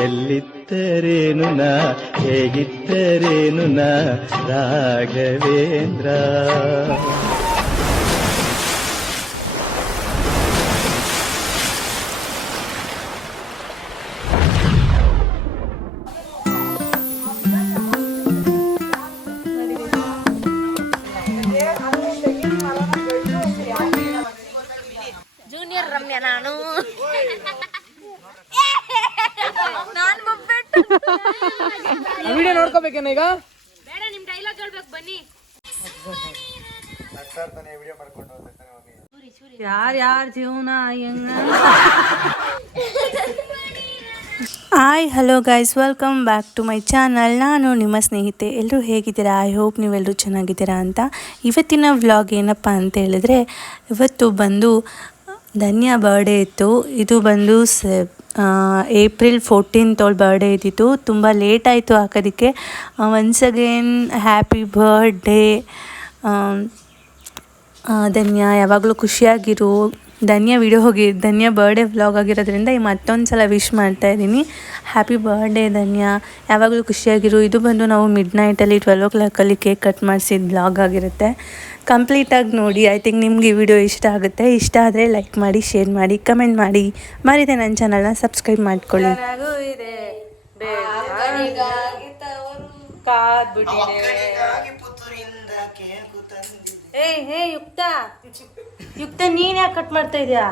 ಎಲ್ಲಿದ್ದರೇನು ನಾ ಹೇಗಿದ್ದರೇನು ನಾ ರಾಘವೇಂದ್ರ. ಜೂನಿಯರ್ ರಮ್ಯಾ ನಾನು ವಿಡಿಯೋ ನೋಡ್ಕೋಬೇಕೇನ ಈಗ? ಬೇಡ, ನಿಮ್ ಡೈಲಾಗ್ ಹೇಳ್ಬೇಕು ಬನ್ನಿ. ಯಾರ ಜೀವನ ಹೆಂಗ. Hi hello guys, welcome back to my channel. ನಾನು ನಿಮ್ಮ ಸ್ನೇಹಿತೆ. ಎಲ್ಲರೂ ಹೇಗಿದ್ದೀರಾ? ಐ ಹೋಪ್ ನೀವೆಲ್ಲರೂ ಚೆನ್ನಾಗಿದ್ದೀರಾ ಅಂತ. ಇವತ್ತಿನ ವ್ಲಾಗ್ ಏನಪ್ಪ ಅಂತ ಹೇಳಿದ್ರೆ, ಇವತ್ತು ಬಂದು ಧನ್ಯ ಬರ್ಡೇ ಇತ್ತು. ಇದು ಬಂದು ಏಪ್ರಿಲ್ 14th ಅವಳ ಬರ್ಡೇ ಇದ್ದಿತ್ತು. ತುಂಬ ಲೇಟ್ ಆಯಿತು ಹಾಕೋದಕ್ಕೆ. ಒನ್ಸ್ ಅಗೇನ್ ಹ್ಯಾಪಿ ಬರ್ಡೇ ಧನ್ಯ, ಯಾವಾಗಲೂ ಖುಷಿಯಾಗಿರು. ಧನ್ಯ ಬರ್ಡೇ ವ್ಲಾಗ್ ಆಗಿರೋದ್ರಿಂದ ಈ ಮತ್ತೊಂದು ಸಲ ವಿಶ್ ಮಾಡ್ತಾಯಿದ್ದೀನಿ. ಹ್ಯಾಪಿ ಬರ್ಡೇ ಧನ್ಯ, ಯಾವಾಗಲೂ ಖುಷಿಯಾಗಿರು. ಇದು ಬಂದು ನಾವು ಮಿಡ್ನೈಟಲ್ಲಿ 12 o'clock ಕೇಕ್ ಕಟ್ ಮಾಡಿಸಿದ ವ್ಲಾಗ್ ಆಗಿರುತ್ತೆ. ಕಂಪ್ಲೀಟಾಗಿ ನೋಡಿ. ಐ ಥಿಂಕ್ ನಿಮ್ಗೆ ಈ ವಿಡಿಯೋ ಇಷ್ಟ ಆಗುತ್ತೆ. ಇಷ್ಟ ಆದರೆ ಲೈಕ್ ಮಾಡಿ, ಶೇರ್ ಮಾಡಿ, ಕಮೆಂಟ್ ಮಾಡಿ. ಮರಿದೆ ನನ್ನ ಚಾನಲ್ನ ಸಬ್ಸ್ಕ್ರೈಬ್ ಮಾಡ್ಕೊಳ್ಳಿ. ಯುಕ್ತ ನೀನ್ ಯಾಕೆ ಕಟ್ ಮಾಡ್ತಾ ಇದೀಯಾ?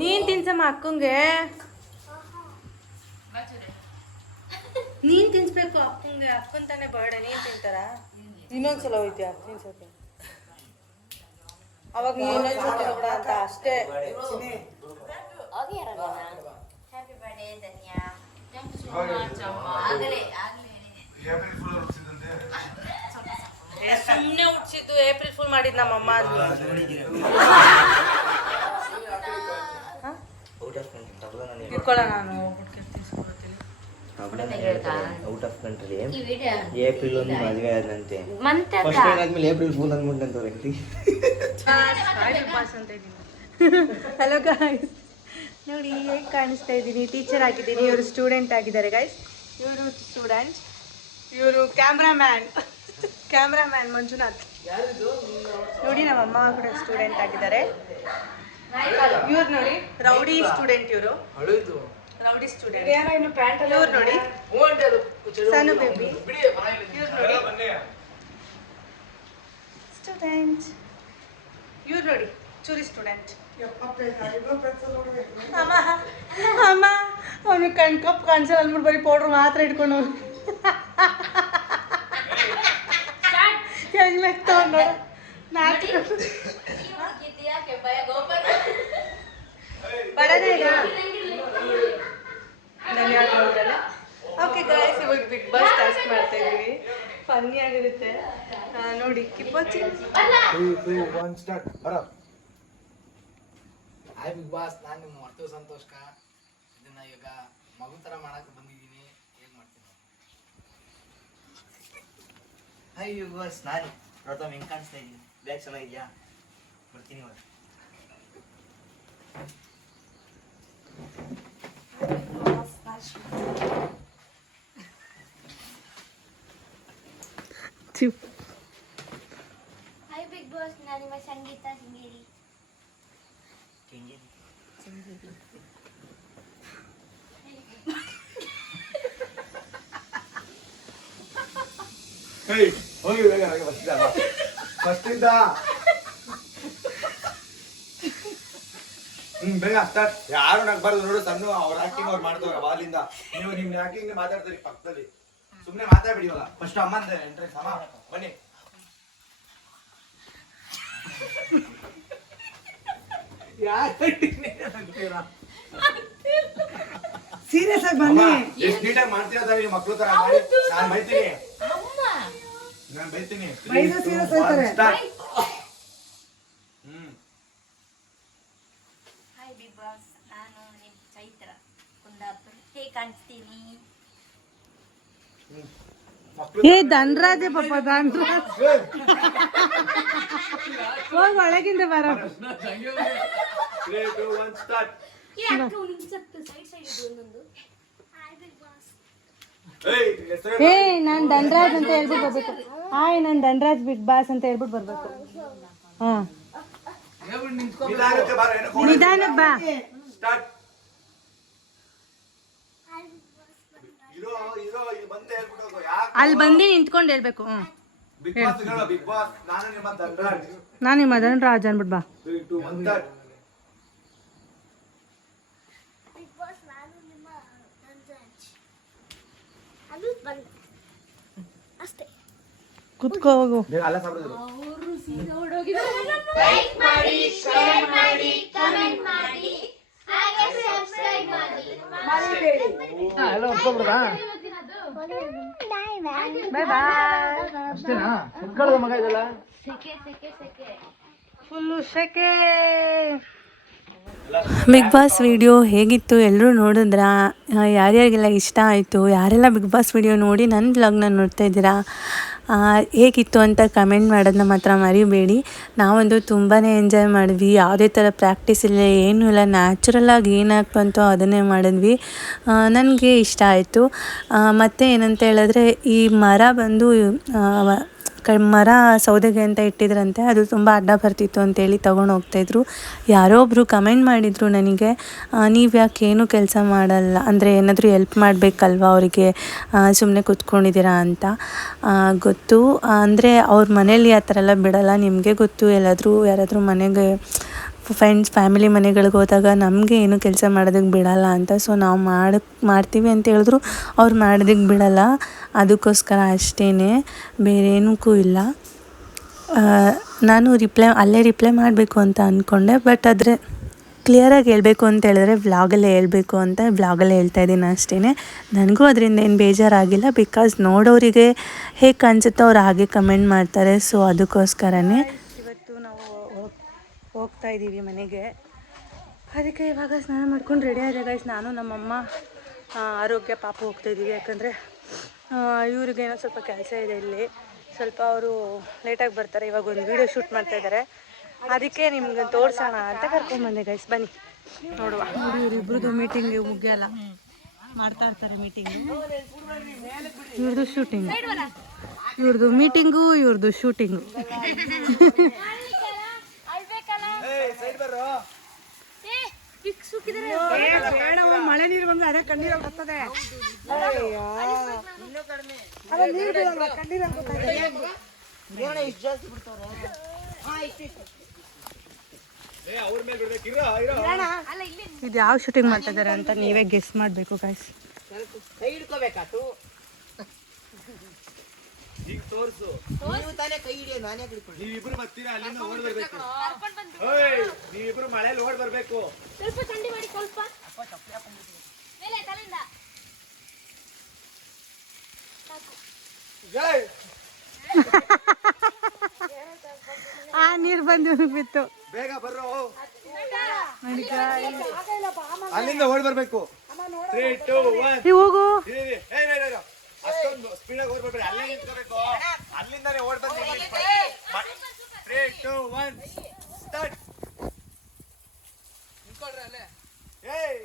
ನೀನ್ ತಿನ್ಸಮ್ಮ ಅಕ್ಕಂಗೆ. ನೀನ್ ತಿನ್ಸ್ಬೇಕು ಅಕ್ಕಂಗೆ. ಅಕ್ಕನ್ ತಾನೇ ಬರ್ಡೇ, ನೀನ್ ತಿಂತಾರ? ಇನ್ನೊಂದ್ಸಲ ಹೋಯ್ತೀಯ ತಿನ್ಸೋಕೆ? ಅವಾಗ ನೀನು ಬಿಡ ಅಂತ ಅಷ್ಟೇ. ಸುಮ್ಮನೆ ಹುಡ್ಸಿದ್ದು ಏಪ್ರಿಲ್ ಫುಲ್ ಮಾಡಿದ್ ನಮ್ಮಮ್ಮ. ಇಟ್ಕೊಳ್ಳ ನಾನು ಔಟ್ ಆಫ್ ಕಂಟ್ರಿ. ಏಪ್ರಿಲ್ 1 ಮದುವೆ ಆದಂತೆ. ಫಸ್ಟ್ ಆದ್ಮೇಲೆ ಏಪ್ರಿಲ್ ಫೂಲ್ ಅಂದ್ಬಿಟ್ಟಂತವ್ರೆ. ಹಲೋ ಗಾಯ್ಸ್, ನೋಡಿ ಹೇಗೆ ಕಾಣಿಸ್ತಾ ಇದ್ದೀನಿ. ಟೀಚರ್ ಆಗಿದ್ದೀನಿ, ಇವರು ಸ್ಟೂಡೆಂಟ್ ಆಗಿದ್ದಾರೆ ಗೈಸ್. ಇವರು ಸ್ಟೂಡೆಂಟ್, ಇವರು ಕ್ಯಾಮ್ರಾಮ್ಯಾನ್ ಮಂಜುನಾಥ್. ನೋಡಿ ನಮ್ಮಮ್ಮ ಕೂಡ ಸ್ಟೂಡೆಂಟ್ ಆಗಿದ್ದಾರೆ. ಇವ್ರು ನೋಡಿ ರೌಡಿ ಸ್ಟೂಡೆಂಟ್. ಇವರು ರೌಡಿ ಸ್ಟೂಡೆಂಟ್. ಇವ್ರು ನೋಡಿ ಸಣ್ಣ ಬೇಬಿ. ಇವ್ರು ನೋಡಿ ಸ್ಟೂಡೆಂಟ್. ಇವ್ರು ನೋಡಿ ಚೂರಿ ಸ್ಟೂಡೆಂಟ್. ಅಮ್ಮ ಅವನು ಕಪ್ ಕಾಣಿಸಲ್ಲ ಅಂದ್ಬಿಟ್ಟು ಬರೀ ಪೌಡ್ರ್ ಮಾತ್ರ ಇಟ್ಕೊಂಡು ಹೆಂಗ್ ನಗ್ತಾವ ಬರೋದೇ ಈಗ. ಧನ್ಯವಾದಗಳು. ಓಕೆ ಗಾಯ್ಸ್, ಇವಾಗ ಬಿಗ್ ಬಾಸ್ ಟಾಸ್ಕ್ ಮಾಡ್ತಾ ಇದೀವಿ. ಫನ್ನಿ ಆಗಿರುತ್ತೆ ನೋಡಿ. ಕಿಪ್ಪಚ್ಚಿ ಹಾಯ್ ಬಿಗ್ ಬಾಸ್, ನಾನು ನಿಮ್ಮ ಮರ್ತು ಸಂತೋಷ್. ಇದನ್ನ ಈಗ ಮಗು ಥರ ಮಾಡಕ್ಕೆ ಬಂದಿದ್ದೀನಿ. ಏನು ಮಾಡ್ತೀನಿ? ಹಾಯ್ ಬಿಗ್ ಬಾಸ್, ನಾನು ಪ್ರಥಮ್ ಹೆಂಗೆ ಕಾಣಿಸ್ತಾ ಇದ್ದೀನಿ? ಬ್ಯಾಗ್ ಚೆನ್ನಾಗಿದ್ಯಾ? ಬರ್ತೀನಿ ಇವಾಗ. ಹಾಯ್ ಬಿಗ್ ಬಾಸ್, ನಾನು ನಿಮ್ಮ ಸಂಗೀತ ಸಿಂಗೇರಿ. ಹೋಗಿ ಬೇಗ ಫಸ್ಟಿಂದ ಬೇಗ ಸ್ಟಾರ್ಟ್. ಯಾರು ನಗ್ಬಾರ್ದು ನೋಡು. ಸಣ್ಣ ಅವ್ರ ಆಕ್ಟಿಂಗ್ ಅವ್ರು ಮಾಡ್ತವ್ರ ಅವಾಲಿಂದ. ನೀವು ನಿಮ್ ಆಕ್ಟಿಂಗ್ ಮಾತಾಡ್ತೀರಿ ಪಕ್ಕದಲ್ಲಿ. ಸುಮ್ನೆ ಮಾತಾಡ್ಬಿಡಿ. ಇವಾಗ ಫಸ್ಟ್ ಅಮ್ಮಂದ ಎಂಟ್ರೆನ್ಸ್. ಅಮ್ಮ ಬನ್ನಿ. ಸೀರಿಯಸ್ ಆಗಿ ಬನ್ನಿ. ಎಷ್ಟು ನೀಟಾಗಿ ಮಾಡ್ತೀರಾ ನೀವು ಮಕ್ಳು ತರ ಮಾಡಿ. ನಾನು ಬೈತೀನಿ, ನಾನು ಬೈತೀನಿ. ಹಾಯ್ ಬಿಗ್ ಬಾಸ್, ನಾನು ನಿಮ್ಮ ಚೈತ್ರ ಕುಂದಾಪುರ ಹೇಗೆ ಕಾಣಿಸ್ತೀನಿ? ಏ ಧನರಾಜೆ ಪಾಪ ಧನರಾಜ್ ಹೋಗಿ ಒಳಗಿಂದ ಬರ. ಏ ನಾನು ಧನರಾಜ್ ಅಂತ ಹೇಳ್ಬಿಟ್ಟು ಬರ್ಬೇಕು. ಹಾಯ್ ನಾನು ಧನರಾಜ್ ಬಿಗ್ ಬಾಸ್ ಅಂತ ಹೇಳ್ಬಿಟ್ಟು ಬರ್ಬೇಕು. ಹಾ ನಿಧಾನಕ್ಕೆ ಬಾ. ಅಲ್ಲಿ ಬಂದು ನಿಂತ್ಕೊಂಡು ಹೇಳ್ಬೇಕು. ನಾನು ನಿಮ್ಮ ಧನರಾಜ್ ಅನ್ಬಿಟ್ಟು ಬಾ. ಕುತ್ಕೋ ಹೋಗು. ಫುಲ್ಲು ಸೆಕೆ. ಬಿಗ್ ಬಾಸ್ ವಿಡಿಯೋ ಹೇಗಿತ್ತು ಎಲ್ಲರೂ ನೋಡಿದ್ರಾ? ಯಾರ್ಯಾರಿಗೆಲ್ಲ ಇಷ್ಟ ಆಯಿತು? ಯಾರೆಲ್ಲ ಬಿಗ್ ಬಾಸ್ ವಿಡಿಯೋ ನೋಡಿ ನನ್ನ ವ್ಲಾಗ್ನ ನೋಡ್ತಾ ಇದ್ದೀರಾ? ಹೇಗಿತ್ತು ಅಂತ ಕಮೆಂಟ್ ಮಾಡೋದನ್ನ ಮಾತ್ರ ಮರಿಬೇಡಿ. ನಾವಂದು ತುಂಬಾ ಎಂಜಾಯ್ ಮಾಡಿದ್ವಿ. ಯಾವುದೇ ಥರ ಪ್ರಾಕ್ಟೀಸ್ ಇಲ್ಲ, ಏನೂ ಇಲ್ಲ, ನ್ಯಾಚುರಲಾಗಿ ಏನಾಗಿ ಬಂತೋ ಅದನ್ನೇ ಮಾಡಿದ್ವಿ. ನನಗೆ ಇಷ್ಟ ಆಯಿತು. ಮತ್ತು ಏನಂತ ಹೇಳಿದ್ರೆ ಈ ಮರ ಬಂದು ಮರ ಸೌದೆಗೆ ಅಂತ ಇಟ್ಟಿದ್ರಂತೆ, ಅದು ತುಂಬ ಅಡ್ಡ ಬರ್ತಿತ್ತು ಅಂತೇಳಿ ತೊಗೊಂಡು ಹೋಗ್ತಾಯಿದ್ರು. ಯಾರೋ ಒಬ್ಬರು ಕಮೆಂಟ್ ಮಾಡಿದರು ನನಗೆ, ನೀವು ಯಾಕೆ ಏನೂ ಕೆಲಸ ಮಾಡಲ್ಲ, ಅಂದರೆ ಏನಾದರೂ ಹೆಲ್ಪ್ ಮಾಡಬೇಕಲ್ವ ಅವರಿಗೆ, ಸುಮ್ಮನೆ ಕೂತ್ಕೊಂಡಿದ್ದೀರಾ ಅಂತ. ಗೊತ್ತು, ಅಂದರೆ ಅವ್ರ ಮನೇಲಿ ಆ ಥರ ಎಲ್ಲ ಬಿಡಲ್ಲ. ನಿಮಗೆ ಗೊತ್ತು, ಯಾರಾದರೂ ಮನೆಗೆ ಫ್ರೆಂಡ್ಸ್ ಫ್ಯಾಮಿಲಿ ಮನೆಗಳಿಗೆ ಹೋದಾಗ ನಮಗೆ ಏನು ಕೆಲಸ ಮಾಡೋದಕ್ಕೆ ಬಿಡಲ್ಲ ಅಂತ. ಸೊ ನಾವು ಮಾಡ್ತೀವಿ ಅಂತ ಹೇಳಿದ್ರು ಅವ್ರು ಮಾಡೋದಕ್ಕೆ ಬಿಡಲ್ಲ. ಅದಕ್ಕೋಸ್ಕರ ಅಷ್ಟೇ, ಬೇರೆ ಏನಕ್ಕೂ ಇಲ್ಲ. ನಾನು ಅಲ್ಲೇ ರಿಪ್ಲೈ ಮಾಡಬೇಕು ಅಂತ ಅಂದ್ಕೊಂಡೆ, ಬಟ್ ಆದರೆ ಕ್ಲಿಯರಾಗಿ ಹೇಳಬೇಕು ಅಂತ ಹೇಳಿದ್ರೆ ವ್ಲಾಗಲ್ಲೇ ಹೇಳ್ಬೇಕು ಅಂತ ವ್ಲಾಗಲ್ಲೇ ಹೇಳ್ತಾಯಿದ್ದೀನಿ ಅಷ್ಟೇ. ನನಗೂ ಅದರಿಂದ ಏನು ಬೇಜಾರಾಗಿಲ್ಲ, ಬಿಕಾಸ್ ನೋಡೋರಿಗೆ ಹೇಗೆ ಕಾಣಿಸುತ್ತೋ ಅವ್ರು ಹಾಗೆ ಕಮೆಂಟ್ ಮಾಡ್ತಾರೆ. ಸೊ ಅದಕ್ಕೋಸ್ಕರನೇ ಇವತ್ತು ನಾವು ಹೋಗ್ತಾ ಇದ್ದೀವಿ ಮನೆಗೆ. ಅದಕ್ಕೆ ಇವಾಗ ಸ್ನಾನ ಮಾಡ್ಕೊಂಡು ರೆಡಿ ಆಗಿದೆ ಗೈಸ್. ನಾನು ನಮ್ಮಮ್ಮ ಆರೋಗ್ಯ ಪಾಪ ಹೋಗ್ತಾಯಿದ್ದೀವಿ. ಯಾಕಂದರೆ ಇವ್ರಿಗೆ ಏನೋ ಸ್ವಲ್ಪ ಕೆಲಸ ಇದೆ ಇಲ್ಲಿ, ಸ್ವಲ್ಪ ಅವರು ಲೇಟಾಗಿ ಬರ್ತಾರೆ. ಇವಾಗ ಒಂದು ವೀಡಿಯೋ ಶೂಟ್ ಮಾಡ್ತಾಯಿದ್ದಾರೆ, ಅದಕ್ಕೆ ನಿಮ್ಗೆ ತೋರಿಸೋಣ ಅಂತ ಕರ್ಕೊಂಡ್ಬಂದೆ ಗೈಸ್. ಬನ್ನಿ ನೋಡುವ. ನೋಡಿ ಇವರಿಬ್ರದ್ದು ಮೀಟಿಂಗ್ ಮುಗಿಯಲ್ಲ, ಮಾಡ್ತಾ ಇರ್ತಾರೆ ಮೀಟಿಂಗು. ಇವ್ರದ್ದು ಶೂಟಿಂಗು, ಇವ್ರದ್ದು ಮೀಟಿಂಗು, ಇವ್ರದ್ದು ಶೂಟಿಂಗು. ಮಳೆ ನೀರು ಬಂದ್ರೆ ಅದೇ ಕಣ್ಣೀರಲ್ಲಿ ಬರ್ತದೆ. ಇದು ಯಾವ ಶೂಟಿಂಗ್ ಮಾಡ್ತಾ ಇದಾರೆ ಅಂತ ನೀವೇ ಗೆಸ್ ಮಾಡಬೇಕು ಗಾಯ್ಸ್. ನೀವಿಬ್ರು ಬರ್ತೀರಾ? ಅಲ್ಲಿಂದ ಓಡ್ ಬರ್ಬೇಕು. ನೀವಿಬ್ರು ಮಳೆಯಲ್ಲಿ ಓಡ್ ಬರ್ಬೇಕು. ಆ ನೀರು ಬಂದು ಬಿತ್ತು. ಬೇಗ ಬರ್ರೋ, ಅಲ್ಲಿಂದ ಓಡ್ ಬರ್ಬೇಕು. 3, 2, 1 ನೀವು ಹೋಗು. ಅಷ್ಟೊಂದು ಸ್ಪೀಡಾಗಿ ಓಡ್ ಬರ್ಬೇಡಿ, ಅಲ್ಲೇ ನಿಂತ್ಕೋಬೇಕು. ಅಲ್ಲಿಂದಾನೆ ಓಡ್ ಬಂದು 3, 2, 1 ಸ್ಟಾರ್ಟ್. ನಿಂತ್ಕೊಳ್ರಿ ಅಲ್ಲೇ. ಏಯ್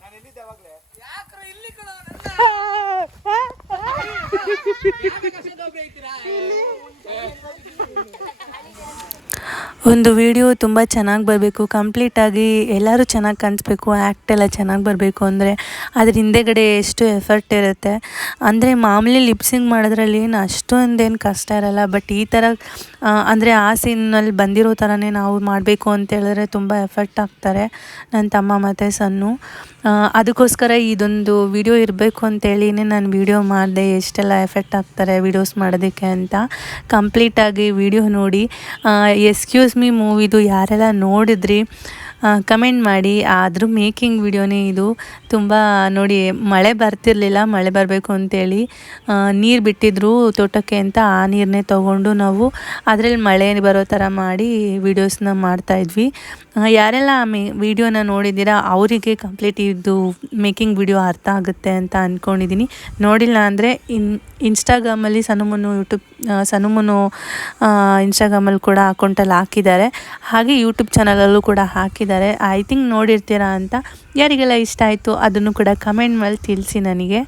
ನಾನು ಎಲ್ಲಿದ್ದೆ ಅವಾಗ್ಲೇ? ಯಾಕ್ರ ಇಲ್ಲಿ ಕಣ ಒಂದು ವಿಡಿಯೋ ತುಂಬ ಚೆನ್ನಾಗಿ ಬರಬೇಕು, ಕಂಪ್ಲೀಟಾಗಿ ಎಲ್ಲರೂ ಚೆನ್ನಾಗಿ ಕಾಣಿಸ್ಬೇಕು, ಆ್ಯಕ್ಟ್ ಎಲ್ಲ ಚೆನ್ನಾಗಿ ಬರಬೇಕು ಅಂದರೆ ಅದ್ರ ಹಿಂದೆಗಡೆ ಎಷ್ಟು ಎಫರ್ಟ್ ಇರುತ್ತೆ. ಅಂದರೆ ಮಾಮೂಲಿ ಲಿಪ್ಸಿಂಗ್ ಮಾಡೋದ್ರಲ್ಲಿ ಏನು ಅಷ್ಟೊಂದೇನು ಕಷ್ಟ ಇರಲ್ಲ, ಬಟ್ ಈ ಥರ ಅಂದರೆ ಆ ಸೀನಲ್ಲಿ ಬಂದಿರೋ ಥರನೇ ನಾವು ಮಾಡಬೇಕು ಅಂತ ಹೇಳಿದ್ರೆ ತುಂಬ ಎಫರ್ಟ್ ಹಾಕ್ತಾರೆ ನನ್ನ ತಮ್ಮ ಮತ್ತು ಸನ್ನು. ಅದಕ್ಕೋಸ್ಕರ ಇದೊಂದು ವಿಡಿಯೋ ಇರಬೇಕು ಅಂತೇಳಿನೇ ನಾನು ವಿಡಿಯೋ ಮಾಡಿದೆ, ಎಷ್ಟೆಲ್ಲ ಎಫೆಕ್ಟ್ ಆಗ್ತಾರೆ ವಿಡಿಯೋಸ್ ಮಾಡೋದಕ್ಕೆ ಅಂತ. ಕಂಪ್ಲೀಟಾಗಿ ವಿಡಿಯೋ ನೋಡಿ. ಎಕ್ಸ್ಕ್ಯೂಸ್ ಮೀ ಮೂವಿದು ಯಾರೆಲ್ಲ ನೋಡಿದ್ರಿ ಕಮೆಂಟ್ ಮಾಡಿ. ಅದ್ರ ಮೇಕಿಂಗ್ ವಿಡಿಯೋನೇ ಇದು. ತುಂಬ ನೋಡಿ, ಮಳೆ ಬರ್ತಿರ್ಲಿಲ್ಲ, ಮಳೆ ಬರಬೇಕು ಅಂತೇಳಿ ನೀರು ಬಿಟ್ಟಿದ್ರು ತೋಟಕ್ಕೆ ಅಂತ. ಆ ನೀರನ್ನೇ ತೊಗೊಂಡು ನಾವು ಅದರಲ್ಲಿ ಮಳೆ ಬರೋ ಥರ ಮಾಡಿ ವೀಡಿಯೋಸ್ನ ಮಾಡ್ತಾಯಿದ್ವಿ. ಯಾರೆಲ್ಲ ವಿಡಿಯೋನ ನೋಡಿದ್ದೀರಾ ಅವರಿಗೆ ಕಂಪ್ಲೀಟ್ ಇದು ಮೇಕಿಂಗ್ ವಿಡಿಯೋ ಅರ್ಥ ಆಗುತ್ತೆ ಅಂತ ಅಂದ್ಕೊಂಡಿದ್ದೀನಿ. ನೋಡಿಲ್ಲ ಅಂದರೆ ಇನ್ಸ್ಟಾಗ್ರಾಮಲ್ಲಿ ಸನುಮುನು ಇನ್ಸ್ಟಾಗ್ರಾಮಲ್ಲಿ ಕೂಡ ಅಕೌಂಟಲ್ಲಿ ಹಾಕಿದ್ದಾರೆ, ಹಾಗೆ ಯೂಟ್ಯೂಬ್ ಚಾನಲಲ್ಲೂ ಕೂಡ ಹಾಕಿದ್ದಾರೆ. ಐ ಥಿಂಕ್ ನೋಡಿರ್ತೀರಾ ಅಂತ. ಯಾರಿಗೆಲ್ಲ ಇಷ್ಟ ಆಯಿತು ಅದನ್ನು ಕೂಡ ಕಮೆಂಟ್ ಮೇಲೆ ತಿಳಿಸಿ ನನಗೆ.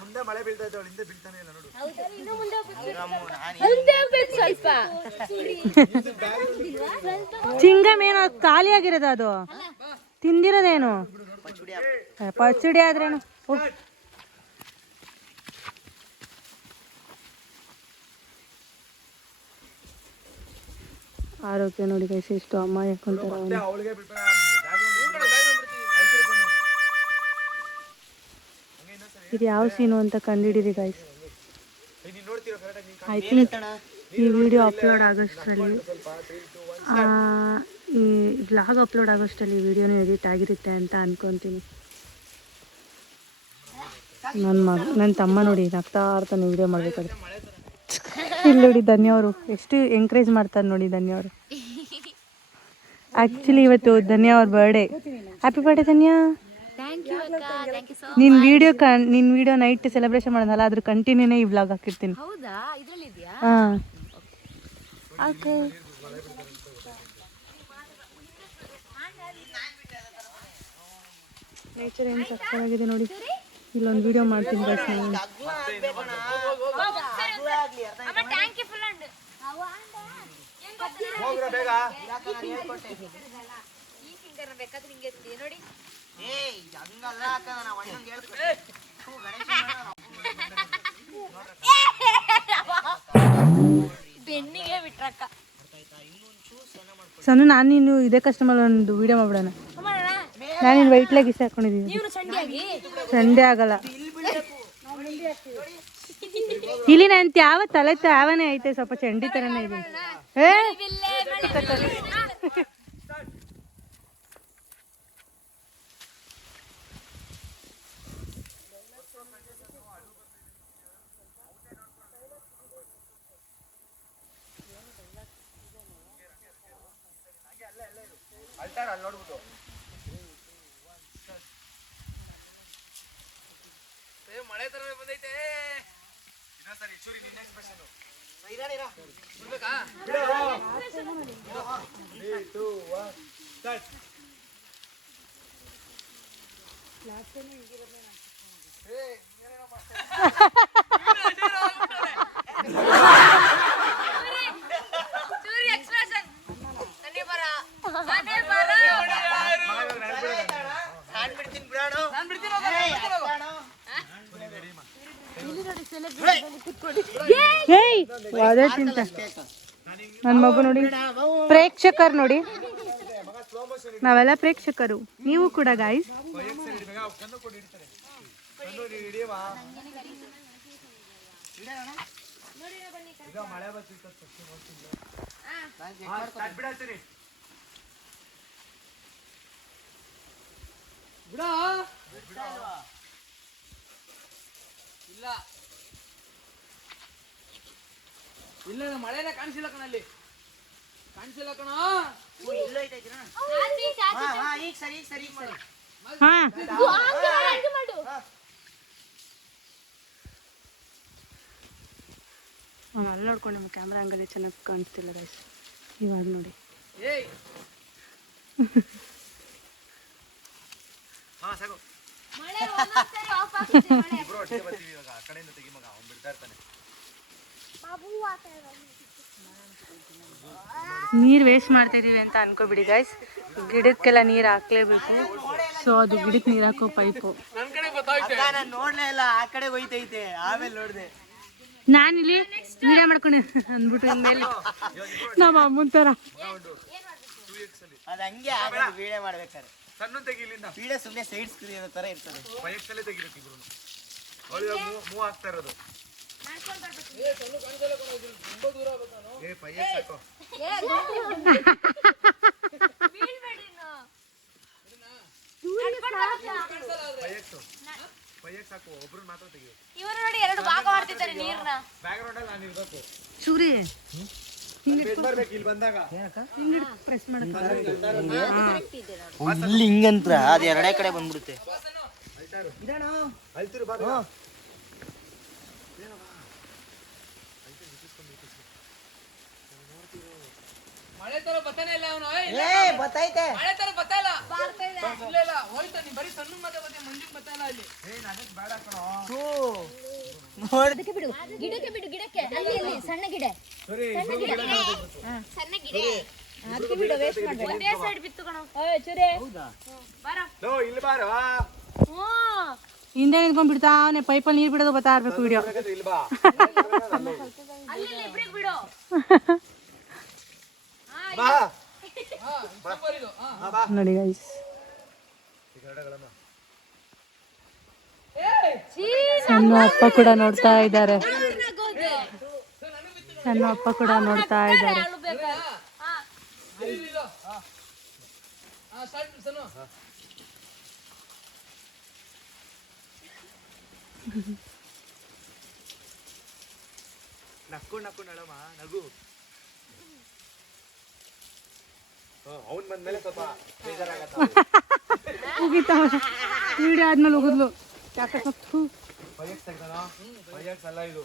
ಮುಂದೆ ಮಳೆ ಬೀಳ್ತಾ ಇದ್ದಾಳೆ, ಹಿಂದೆ ಬೀಳ್ತಾನೆ ಇಲ್ಲ ನೋಡು. ಚಿಂಗಮ್ ಏನೋ ಖಾಲಿಯಾಗಿರೋದು, ಅದು ತಿಂದಿರೋದೇನು ಪಚ್ಚಡಿ ಆದ್ರೇನು. ಆರೋಗ್ಯ ನೋಡಿ ಗೈಸ್ ಎಷ್ಟು ಅಮ್ಮ ಯಾಕೊಂತಾರ. ಅವಳಿಗೆ ಇದು ಯಾವ ಸೀನು ಅಂತ ಕಂಡಿಡಿರಿ ಗೈಸ್. ಐ ಥಿಂಕ್ ಈ ವಿಡಿಯೋ ಅಪ್ಲೋಡ್ ಆಗೋಷ್ಟರಲ್ಲಿ, ಈ ವ್ಲಾಗ್ ಅಪ್ಲೋಡ್ ಆಗೋಷ್ಟರಲ್ಲಿ ಈ ವಿಡಿಯೋನೂ ಎಡಿಟ್ ಆಗಿರುತ್ತೆ ಅಂತ ಅನ್ಕೊತೀನಿ. ನನ್ನ ತಮ್ಮ ನೋಡಿ ನಗ್ತಾ ಇರ್ತಾನೆ ವಿಡಿಯೋ ಮಾಡಬೇಕಾದ್ರೆ. ಇಲ್ಲಿ ನೋಡಿ ಧನ್ಯವರು ಎಷ್ಟು ಎಂಕರೇಜ್ ಮಾಡ್ತಾರೆ ನೋಡಿ. ಧನ್ಯವರು ಆ್ಯಕ್ಚುಲಿ ಇವತ್ತು ಧನ್ಯ ಅವ್ರ ಬರ್ಡೇ. ಹ್ಯಾಪಿ ಬರ್ಡೇ ಧನ್ಯ. ನಿನ್ನ ವಿಡಿಯೋ ನೈಟ್ ಸೆಲೆಬ್ರೇಷನ್ ಮಾಡೋದಲ್ಲ, ಅದ್ರ ಕಂಟಿನ್ಯೂನೇ ಈ ವ್ಲಾಗ್ ಹಾಕಿರ್ತೀನಿ. ಹಾಂ ಓಕೆ. ನೇಚರ್ ಏನು ಸಕ್ಕತ್ತಾಗಿದೆ ನೋಡಿ. ಇಲ್ಲೊಂದು ವಿಡಿಯೋ ಮಾಡ್ತೀನಿ ಬಸ್ ನಾನು. ಬೆನ್ನಿಗೆ ಬಿಟ್ರಕ್ಕ. ಸಣ್ಣ ನಾನು ನೀನು ಇದೇ ಕಸ್ಟಮರ್ ಒಂದು ವಿಡಿಯೋ ಮಾಡ್ಬಿಡೋಣ. ನಾನು ನಿನ್ನ ವೈಟ್ ಲೆಗ್ ಇಷ್ಟ ಹಾಕೊಂಡಿದ್ದೀನಿ. ಸಂಡೇ ಆಗಲ್ಲ ಇಲ್ಲಿ. ನಾನು ಯಾವ ತಲೆ ತಾವನೇ ಐತೆ, ಸ್ವಲ್ಪ ಚಂಡಿ ಥರನೇ ಇದ್ದೀನಿ. ಮಳೆ ತರ ಬಂದೈತೆ. ಇನ್ನೊಂದ್ಸರಿ ಚೂರಿ ನಿನ್ನ ಎಕ್ಸ್ಪ್ರೆಷನ್ ಅದೇ ತಿಂತ ನನ್ನ ಮಗು ನೋಡಿ. ಪ್ರೇಕ್ಷಕರು ನೋಡಿ, ನಾವೆಲ್ಲ ಪ್ರೇಕ್ಷಕರು, ನೀವು ಕೂಡ ಗಾಯ್ಸ್. ಇಲ್ಲ ಮಳೆನೇ ಕಾಣಿಸಿಲ್ಲ ಕಣಲ್ಲಿ, ಕಾಣಿಸಿಲ್ಲ ಕಣ. ಅಲ್ಲಿ ನೋಡ್ಕೊಂಡು ನಮ್ಮ ಕ್ಯಾಮ್ರಾ ಆಂಗಲ್ ಚೆನ್ನಾಗಿ ಕಾಣಿಸ್ತಿಲ್ಲ ಗೈಸ್. ಇವಾಗ ನೋಡಿ ನೀರು ವೇಸ್ಟ್ ಮಾಡ್ತಿದೀವಿ ಅಂತ ಅನ್ಕೋಬಿಡಿ ಗೈಸ್. ಗಿಡಕ್ಕೆಲ್ಲ ನೀರು ಹಾಕ್ಲೇಬೇಕು. ಸೊ ಅದು ಗಿಡಕ್ಕೆ ನೀರು ಹಾಕೋ ಪೈಪು. ನೋಡ್ಲೇ ಇಲ್ಲ, ಆ ಕಡೆ ಹೋಯ್ತೈತೆ, ಆಮೇಲೆ ನೋಡ್ದೆ. ನಾನಿಲ್ಲಿ ವಿಡಿಯೋ ಮಾಡ್ಕೊಂಡು ಅಂದ್ಬಿಟ್ಟು ಇನ್ಮೇಲೆ ನಮ್ಮ ಅಮ್ಮನ ಥರ ಅದು ಹಂಗೆ ವಿಡಿಯೋ ಮಾಡ್ಬೇಕಾದ್ರೆ ವಿಡಿಯೋ ಸುಮ್ಮನೆ ಸೈಡ್ ಸ್ಕ್ರೀನ್ ಥರ ಇರ್ತದೆ. ಮೂವ್ ಆಗ್ತಾ ಇರೋದು. ಏ ಪಯ್ಯ ಸಾಕು. ಪಯ್ಯಕ್ ಸಾಕು, ಒಬ್ರು ಮಾತ್ರ ತೆಗಿ. ಇವರು ನೋಡಿ ಎರಡು ಭಾಗ ಮಾಡ್ತಿದ್ದಾರೆ ನೀರ್ನ. ಬ್ಯಾಕ್ ಗ್ರೌಂಡ್ ಅಲ್ಲಿ ನಾನು ಇರ್ಬೇಕು. ಸೂರಿ ಬರ್ಬೇಕು ಇಲ್ಲಿ ಬಂದಾಗ. ಪ್ರೆಸ್ ಮಾಡಕ್ಕೆ ಇಲ್ಲಿ ಹಿಂಗಂತ್ರ ಅದು ಎರಡೇ ಕಡೆ ಬಂದ್ಬಿಡುತ್ತೆ. ಅಳ್ತಿರು ಬಾ. ಮಳೆ ತರ ಬತ್ತಾನೆ ಇಲ್ಲ ಅವನು. ಬತ್ತೈತೆ. ಮಳೆ ತರ ಬತ್ತಾ ಇಲ್ಲ. ಇಲ್ಲ ಇಲ್ಲ ಹೋಯ್ತು. ನೀ ಬರೀ ಸಣ್ಣ ಮತ್ತೆ ಮಂಜು ಬತ್ತಾ ಇಲ್ಲ ಇಲ್ಲಿ. ಬೇಡ ಕಣೋ. ಗಿಡಕ್ಕೆ ಬಿಡು ಗಿಡಕ್ಕೆ. ಅಲ್ಲಿ ಅಲ್ಲಿ ಸಣ್ಣ ಗಿಡ. ಸರಿ ಸಣ್ಣ ಗಿಡ. ಅದಕ್ಕೆ ಬಿಡು, ವೇಸ್ಟ್ ಮಾಡಬೇಡ. ಒಂದೇ ಸೈಡ್ ಬಿತ್ತು ಕಣೋ. ಓಯ್ ಚೂರೆ. ಹೌದಾ? ಬಾರೋ. ಲೋ ಇಲ್ಲಿ ಬಾರೋ. ಹಿಂದೆ ನಿಂತ್ಕೊಂಡ್ ಬಿಡ್ತಾನೆ, ಪೈಪಲ್ಲಿ ನೀರು ಬಿಡೋದು ಬರ್ತಾ ಇರ್ಬೇಕು ವಿಡಿಯೋ. ಇಲ್ಲಿ ಬಾ. ಅಲ್ಲಿ ಇಬ್ರಿಗೆ ಬಿಡು. ಬಾ. ನೋಡಿ ಗೈಸ್, ಸಣ್ಣ ಅಪ್ಪ ಕೂಡ ನೋಡ್ತಾ ಇದ್ದಾರೆ. ಸಣ್ಣ ಅಪ್ಪ ಕೂಡ ನೋಡ್ತಾ ಇದ್ದಾರೆ. ನಕ್ಕು ನಕ್ಕು ನಡಮ ನಗು. ಅವನ್ ಬಂದ್ಮೇಲೆ ಸ್ವಲ್ಪ ಬೇಜಾರಾಗತ್ತ. ಉಗಿತಾವ ವಿಡಿಯೋ ಆದ್ಮೇಲೆ ಉಗಿದ್ಲು. ಯಾಕೆ ಪಯ್ಯಕ್ ತೆಗ್ದಾನ. ಪಯ್ಯಕ್ ಅಲ್ಲ ಇದು.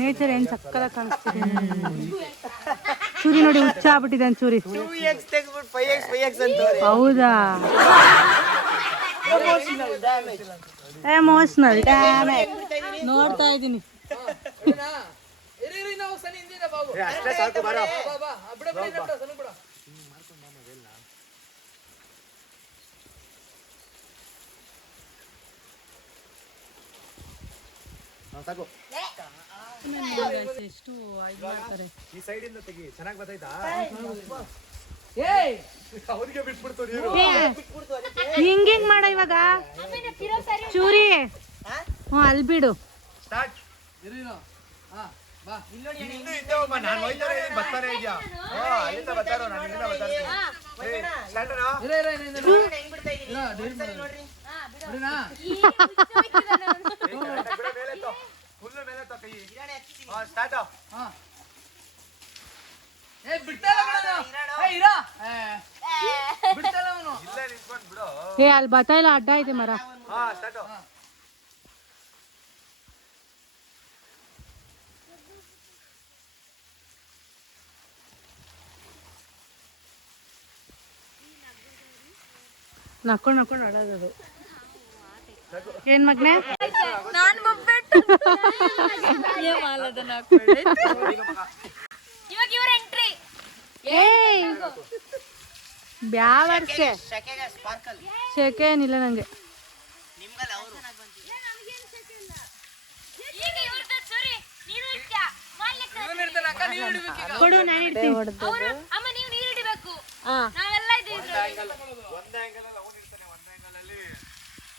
ನೇಚರ್ ಏನ್ ಸಕ್ಕಲ ಕಾಣಿಸ್ತಿದೆ. ಚೂರಿ ನೋಡಿ ಹುಚ್ಚ ಆಗ್ಬಿಟ್ಟಿದ್ದಾನೆ ಚೂರಿ. 2x ತೆಗ್ದ್ಬಿಟ್ಟು 5x ಅಂತವ್ರೆ. ಹೌದಾ? Emotional damage. ನೋಡ್ತಾ ಇದ್ದೀನಿ. ಅಷ್ಟೇ ಸಾಕು ಬಾರ. ಸಾಕು. ಎಷ್ಟು ಇದು ಮಾಡ್ತಾರೆ. ಈ ಸೈಡ್ ಇಂದ ತೆಗಿ. ಚೆನ್ನಾಗಿ ಬತ್ತೈತಾ? ಏಯ್ ಅವ್ರಿಗೆ ಬಿಟ್ಬಿಡ್ತು ನೀರು. ಹಿಂಗ್ ಹಿಂಗ್ ಮಾಡ ಇವಾಗ ಚೂರಿ. ಅಲ್ಲಿ ಬಿಡು. ಸ್ಟಾರ್ಟ್. ಇರು. ಹಾ ಬಾ. ಹಿಂದೆ ಹೋಗ್ಬ. ನಾನು ಹೋಯ್ತಾರೆ ಇದೀನಿ. ಬರ್ತಾನೆ ಇದೆಯಾ? ಅಲ್ಲಿಂದ ಬರ್ತಾರೋ. ನಾನು ಇಲ್ಲಿಂದ ಬರ್ತಾನೆ. ಸ್ಟಾರ್ಟ್ ಅಣ್ಣ. ಫುಲ್ ಮೇಲೆ ತೋ ಕೈ. ಸ್ಟಾರ್ಟ್. ಇಲ್ಲೇ ನಿಂತ್ಕೊಂಡು ಬಿಡು. ಏ ಅಲ್ಲಿ ಬತ್ತಾ ಇಲ್ಲ, ಅಡ್ಡ ಇದೆ ಮರ. ಸ್ಟಾರ್ಟ್. ನಕ್ಕೊಂಡು ನಕ್ಕೊಂಡು ಆಡೋದು. ಏನ್ ಮಗ್ನೆ? ನಾನು ಮಬ್ಬೆಟ್ಟು. ಇವಾಗ ಇವರ ಎಂಟ್ರಿ. ಏಯ್ ಬ್ಯಾವರ್ಸೆ ಶೆಕೆ ಏನಿಲ್ಲ ನಂಗೆ. ಈಗ ಇವ್ರದ್ದು ಚೂರಿ. ನೀನು ಇಟ್ಯಾ ಕೊಡು, ನಾನು ಇಡ್ತೀನಿ. ಅವರು ಅಮ್ಮ ನೀವು ನೀರು ಹಿಡಿಬೇಕು. ನಾವೆಲ್ಲ ಇದ್ದೀವಿ. ಒಂದೇ ಆಂಗಲ್ ಅಲ್ಲಿ ಅವನು ಇರ್ತಾನೆ, ಒಂದೇ ಆಂಗಲ್ ಅಲ್ಲಿ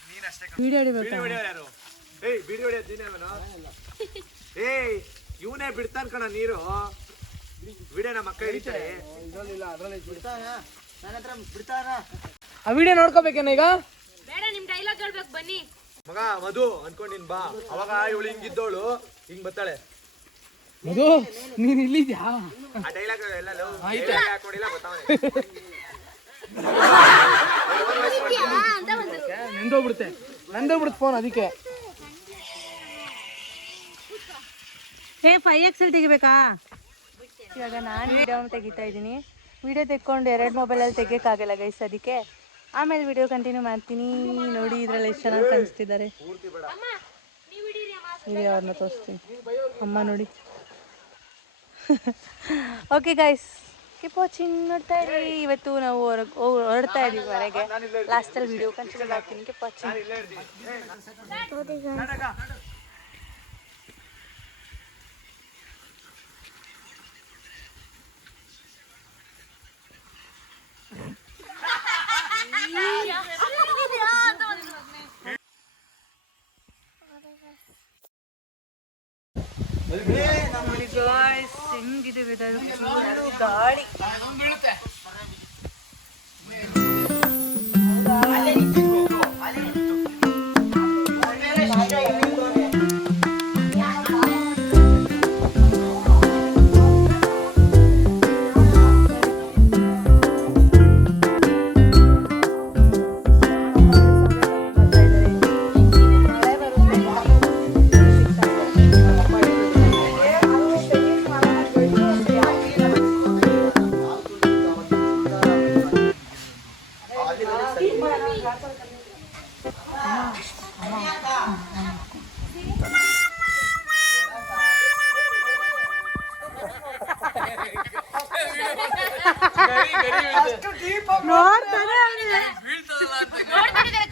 ನೀನ್ ಅಷ್ಟೇ. ವಿಡಿಯೋ ಹಿಡಿಬೇಕು. ವಿಡಿಯೋ ಹೊಡಿಯೋರು ಯಾರು? ಏಯ್ ವಿಡಿಯೋ ಹೊಡಿಯೋದು ನೀನೇ ಅವನು. ಏಯ್ ಇವನೇ ಬಿಡ್ತಾನ ಕಣ ನೀರು. ವಿಡಿಯೋ ನಮ್ಮ ಅಕ್ಕ ಹಿಡಿತಾರೆ. ಆ ವಿಡಿಯೋ ನೋಡ್ಕೋಬೇಕೇನ ಈಗ? ಬೇಡ, ನಿಮ್ ಡೈಲಾಗ್ ಹೇಳ್ಬೇಕು ಬನ್ನಿ. ಮಗ ಮಧು ಅನ್ಕೊಂಡಿನ್ ಬಾ. ಅವಾಗ ಇವಳು ಹಿಂಗಿದ್ದವಳು ಹಿಂಗ್ ಬರ್ತಾಳೆ. ಮಧು ನೀನ್ ಇಲ್ಲಿದ್ಯಾ? ಆ ಡೈಲಾಗ್ ಎಲ್ಲ ಹಾಕೊಂಡಿಲ್ಲ ಗೊತ್ತಾವನೆ. ನಂದೋಗ್ಬಿಡುತ್ತೆ ಫೋನ್ ಅದಕ್ಕೆ. ಏ 5x ತೆಗಿಬೇಕಾ? ಇವಾಗ ನಾನು ವಿಡಿಯೋನ ತೆಗಿತಾ ಇದ್ದೀನಿ. ವಿಡಿಯೋ ತೆಕ್ಕೊಂಡು 2 ಮೊಬೈಲಲ್ಲಿ ತೆಗಿಯೋಕ್ಕಾಗಲ್ಲ ಗೈಸ್, ಅದಕ್ಕೆ ಆಮೇಲೆ ವಿಡಿಯೋ ಕಂಟಿನ್ಯೂ ಮಾಡ್ತೀನಿ. ನೋಡಿ ಇದ್ರಲ್ಲಿ ಎಷ್ಟು ಚೆನ್ನಾಗಿ ಕಾಣಿಸ್ತಿದ್ದಾರೆ. ವಿಡಿಯೋ ಅವ್ರನ್ನ ತೋರಿಸ್ತೀನಿ. ಅಮ್ಮ ನೋಡಿ. Okay guys, keep watching. ನೋಡ್ತಾ ಇರಿ. ಇವತ್ತು ನಾವು ಹೊರಡ್ತಾ ಇದೀವಿ ಮನೆಗೆ. ಲಾಸ್ಟಲ್ಲಿ ವಿಡಿಯೋ ಕಂಟಿನ್ಯೂ ಮಾಡ್ತೀನಿ. Keep watching. ಹೆಂಗಿದೆ ವೆದರ್, ಗಾಳಿ.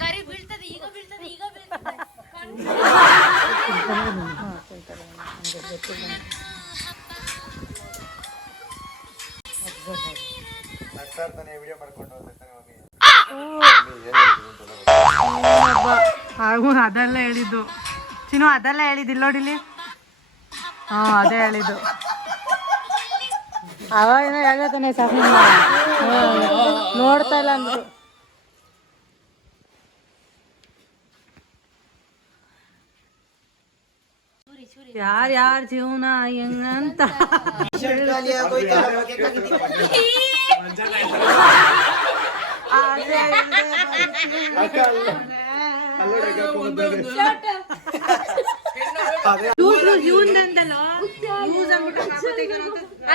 ಗರಿ ಬೀಳ್ತದೆ, ಈಗ ಬೀಳ್ತದೆ, ಈಗ ಬೀಳ್ತದೆ. ಅದೆಲ್ಲ ಹೇಳಿದ್ದು ಚಿನ್ನು, ಅದೆಲ್ಲ ಹೇಳಿದ್ದಿಲ್ಲ ನೋಡಿಲಿ. ಹಾ, ಅದೇ ಹೇಳಿದ್ದು. ಅವಾಗ ಏನೋ ಹೇಳ್ತಾನೆ ಸಾಕು, ನೋಡ್ತಾ ಇಲ್ಲ ಅಂದ್ರು. ಯಾರ್ಯಾರ ಜೀವನ ಹೆಂಗಂತ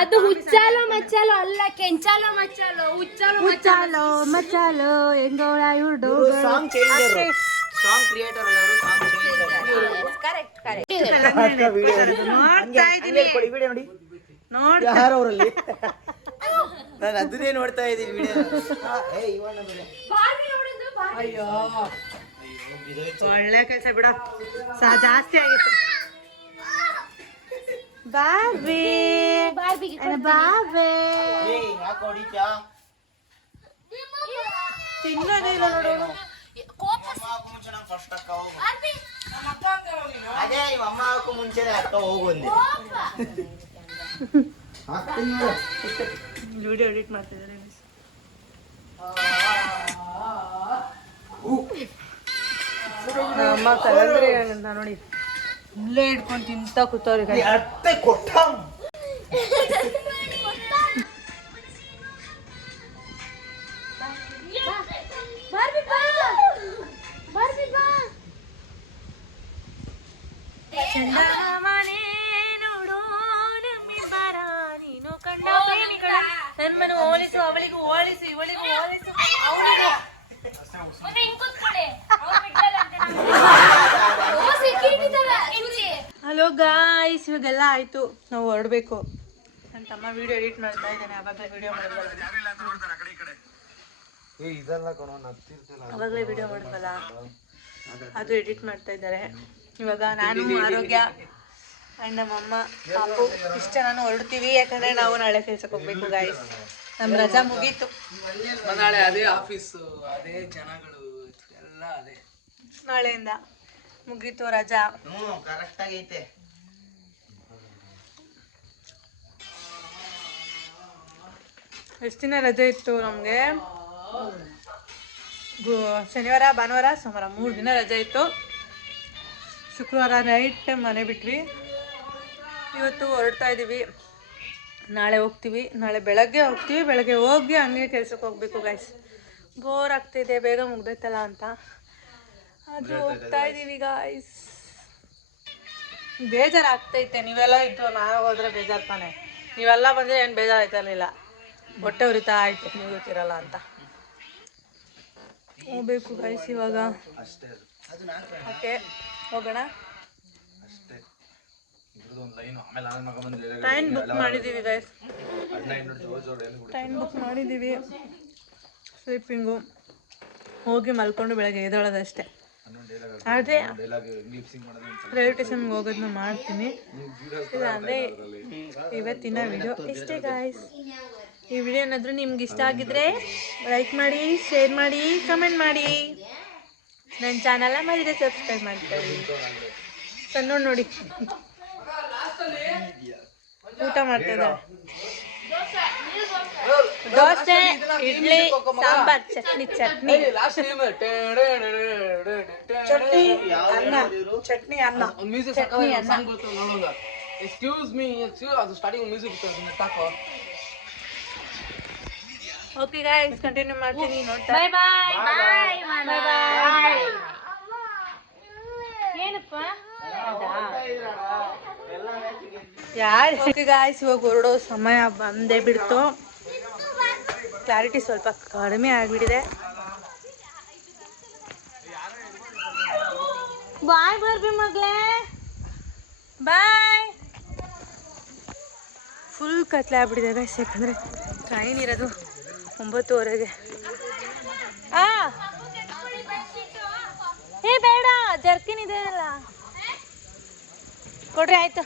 ಅದು ಹುಚ್ಚಾಲೋ ಮಚ್ಚಾಲೋ ಅಲ್ಲ, ಕೆಂಚಾಲೋ ಮಚ್ಚಾಲೋ, ಹುಚ್ಚಾಲೋ ಮಚ್ಚಾಲೋ ಮಚ್ಚಾಲೋ ಹೆಂಗೋಳ ಇವ್ರು ಸಾಂಗ್ ಕ್ರಿಯೇಟರ್ ಅವರು ನೋಡ್ತಾ ಇದೀನಿ. ನೋಡಿ ಯಾರು ಅವರಲ್ಲಿ? ನಾನು ಅದನ್ನೇ ನೋಡ್ತಾ ಇದ್ದೀನಿ ವಿಡಿಯೋ. ಅಯ್ಯೋ ಒಳ್ಳೆ ಕೆಲಸ ಬಿಡ, ಜಾಸ್ತಿ ಆಗಿತ್ತು. ಬಾಬಿ ಬಾಬಿ ತಿನ್ನೋದಿಲ್ಲ ನೋಡು. ಅದೇ ಅಮ್ಮ ಹಾಕೋ ಮುಂಚೆನೆ ಅಕ್ಕ ಹೋಗುಂದೆ. ವಿಡಿಯೋ ಎಡಿಟ್ ಮಾಡ್ತಿದ್ದಾರೆ. ಅಮ್ಮ ಕಲಂಗಡಿ ಅಂತ ನೋಡಿ ಇಲ್ಲೇ ಇಟ್ಕೊಂಡು ತಿಂತ ಕೂತವ್ರಿ. ಅತ್ತೆ ಕೊಟ್ಟ ನನ್ಮನ ಹೋಲಿಸು, ಅವಳಿಗೂ ಹೋಲಿಸು, ಇವಳಿಗೂ ಹೋಲಿಸು, ಅವಳಿಗೂ. ಹಲೋ ಗಾಯ್ಸ್, ಇವಾಗೆಲ್ಲ ಆಯ್ತು, ನಾವು ಹೊರಡ್ಬೇಕು. ನನ್ನ ತಮ್ಮ ವಿಡಿಯೋ ಎಡಿಟ್ ಮಾಡ್ತಾ ಇದ್ದಾನೆ. ಆವಾಗಲೇ ವಿಡಿಯೋ ಮಾಡಿದ್ವಲ್ಲ, ಆವಾಗಲೇ ವಿಡಿಯೋ ಮಾಡಿದ್ವಲ್ಲ, ಅದು ಎಡಿಟ್ ಮಾಡ್ತಾ ಇದ್ದಾರೆ. ಇವಾಗ ನಾನು, ಆರೋಗ್ಯ ಆ್ಯಂಡ್ ನಮ್ಮಮ್ಮ ಪಾಪು ಇಷ್ಟ ನಾನು ಹೊರಡ್ತೀವಿ. ಯಾಕಂದರೆ ನಾವು ನಾಳೆ ಕೆಲ್ಸಕ್ಕೆ ಹೋಗ್ಬೇಕು ಗಾಯ್ಸ್. ನಮ್ಮ ರಜಾ ಮುಗೀತು. ನಾಳೆ ಅದೇ ಆಫೀಸು, ಅದೇ ಜನಗಳು ಎಲ್ಲ ಅದೇ. ನಾಳೆಯಿಂದ ಮುಗೀತು ರಜಾ. ಕರೆಕ್ಟ್ ಆಗೈತೆ. ಎಷ್ಟು ದಿನ ರಜೆ ಇತ್ತು ನಮಗೆ? ಶನಿವಾರ, ಭಾನುವಾರ, ಸೋಮವಾರ 3 ದಿನ ರಜೆ ಇತ್ತು. ಶುಕ್ರವಾರ ನೈಟ್ ಮನೆ ಬಿಟ್ವಿ. ಇವತ್ತು ಹೊರಡ್ತಾ ಇದ್ದೀವಿ. ನಾಳೆ ಹೋಗ್ತೀವಿ. ನಾಳೆ ಬೆಳಗ್ಗೆ ಹೋಗ್ತೀವಿ. ಬೆಳಗ್ಗೆ ಹೋಗಿ ಹಂಗೆ ಕೆಲ್ಸಕ್ಕೆ ಹೋಗ್ಬೇಕು ಗೈಸ್. ಬೋರ್ ಆಗ್ತಿದೆ, ಬೇಗ ಮುಗ್ದೈತಲ್ಲ ಅಂತ ಅದು ಹೋಗ್ತಾ ಇದ್ದೀವಿ ಗಾಯ್ಸ್. ಬೇಜಾರಾಗ್ತೈತೆ. ನೀವೆಲ್ಲ ಇದ್ದು ನಾನು ಹೋದ್ರೆ ಬೇಜಾರು ತಾನೆ. ನೀವೆಲ್ಲ ಬಂದರೆ ಏನು ಬೇಜಾರಾಯ್ತಿರಲಿಲ್ಲ. ಹೊಟ್ಟೆ ಉರಿತಾ ಆಯ್ತು, ನೀವು ಗೊತ್ತಿರಲ್ಲ ಅಂತ. ಹೋಗ್ಬೇಕು ಗೈಸ್ ಇವಾಗ. ಓಕೆ, ಹೋಗೋಣ. ಟ್ರೈನ್ ಬುಕ್ ಮಾಡಿದ್ದೀವಿ ಗೈಸ್. ಟ್ರೈನ್ ಬುಕ್ ಮಾಡಿದ್ದೀವಿ. ಸ್ಲೀಪಿಂಗು, ಹೋಗಿ ಮಲ್ಕೊಂಡು ಬೆಳಗ್ಗೆ ಎದ್ದೇಳೋದಷ್ಟೇ. ಅದೇ ರೈಲ್ವೆ ಸ್ಟೇಷನ್ಗೆ ಹೋಗೋದನ್ನ ಮಾಡ್ತೀನಿ. ಇಲ್ಲಾಂದರೆ ಇವತ್ತಿನ ವಿಡಿಯೋ ಇಷ್ಟೇ ಗಾಯ್ಸ್. ಈ ವಿಡಿಯೋ ಏನಾದರೂ ನಿಮ್ಗೆ ಇಷ್ಟ ಆಗಿದ್ರೆ ಲೈಕ್ ಮಾಡಿ, ಶೇರ್ ಮಾಡಿ, ಕಮೆಂಟ್ ಮಾಡಿ. ನನ್ನ ಚಾನಲ್ನ ಮಾಡಿದ್ರೆ ಸಬ್ಸ್ಕ್ರೈಬ್ ಮಾಡ್ಕೊಳ್ಳಿ. ಸಣ್ಣ ನೋಡಿ ಊಟ ಮಾಡ್ತಿದ್ದಾರೆ. ದೋಸೆ, ಇಡ್ಲಿ, ಸಾಂಬಾರ್, ಚಟ್ನಿ ಚಟ್ನಿ ಅನ್ನ ಮ್ಯೂಸಿಕ್ ಸಾಂಗ್ ಗೊತ್ತು ನೋಡೋಣ. ಎಕ್ಸ್ಕ್ಯೂಸ್ ಮೀ ಅದು ಸ್ಟಾರ್ಟಿಂಗ್ ಮ್ಯೂಸಿಕ್ ತಾಕೋ. ಓಕೆ ಗೈಸ್ ಕಂಟಿನ್ಯೂ ಮಾಡ್ತೀನಿ ನೋಡ್ತಾ. ಬಾಯ್ ಬಾಯ್ ಬಾಯ್ ಬಾಯ್. ಏನಪ್ಪ ಯಾರು ಓಕೆ ಗಾಯ್ಸ್ ಇವಾಗ ಹೊರಡೋ ಸಮಯ ಬಂದೇ ಬಿಡ್ತು. ಕ್ಲಾರಿಟಿ ಸ್ವಲ್ಪ ಕಡಿಮೆ ಆಗಿಬಿಟ್ಟಿದೆ. ಬಾಯ್ ಬರ್ಬಿ ಮಗಳೇ, ಬಾಯ್. ಫುಲ್ ಕತ್ಲೆ ಆಗ್ಬಿಟ್ಟಿದೆ ಗೈಸ್, ಯಾಕಂದರೆ ಟ್ರೈನ್ ಇರೋದು 9:30ಗೆ. ಏ ಬೇಡ, ಜರ್ಕಿನ್ ಇದೆ ಅಲ್ಲ, ಕೊಡ್ರಿ ಆಯ್ತು.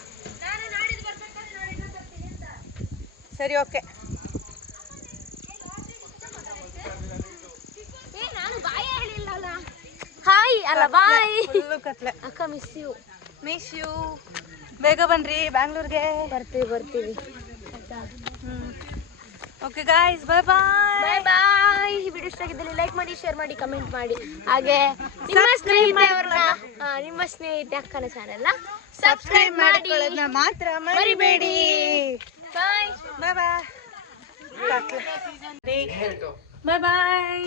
ಸರಿ ಓಕೆ. ನಾನು ಬಾಯ್ ಹೇಳಿಲ್ಲಲ್ಲ. ಹಾಯ್ ಅಲ್ಲ ಬಾಯ್. ಫುಲ್ಲು ಕತ್ಲೆ. ಅಕ್ಕ ಮಿಸ್ ಯು. ಬೇಗ ಬನ್ರಿ ಬ್ಯಾಂಗ್ಳೂರ್ಗೆ. ಬರ್ತೀವಿ. ಓಕೆ ಗಾಯ್ಸ್ ಬಾಯ್ ಬಾಯ್. ಬಾಯ್ ಬಾಯ್. ಈ ವಿಡಿಯೋ ಇಷ್ಟ ಆಗಿದ್ದಲ್ಲಿ ಲೈಕ್ ಮಾಡಿ, ಶೇರ್ ಮಾಡಿ, ಕಮೆಂಟ್ ಮಾಡಿ. ಹಾಗೆ ನಿಮ್ಮ ಸ್ನೇಹಿತೆ ಅಕ್ಕನ ಚಾನೆಲ್ನ ಸಬ್ಸ್ಕ್ರೈಬ್ ಮಾಡಿ ಮಾತ್ರ ಮರಿಬೇಡಿ. ಬಾಯ್ ಬಾಯ್ ಬಾಯ್. ಬಾಯ್ ಬಾಯ್.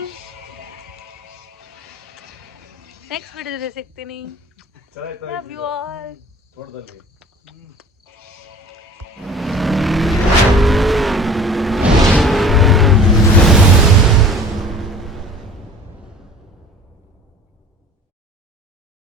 ನೆಕ್ಸ್ಟ್ ವಿಡಿಯೋದಲ್ಲಿ ಸಿಗ್ತೀನಿ. Love you all.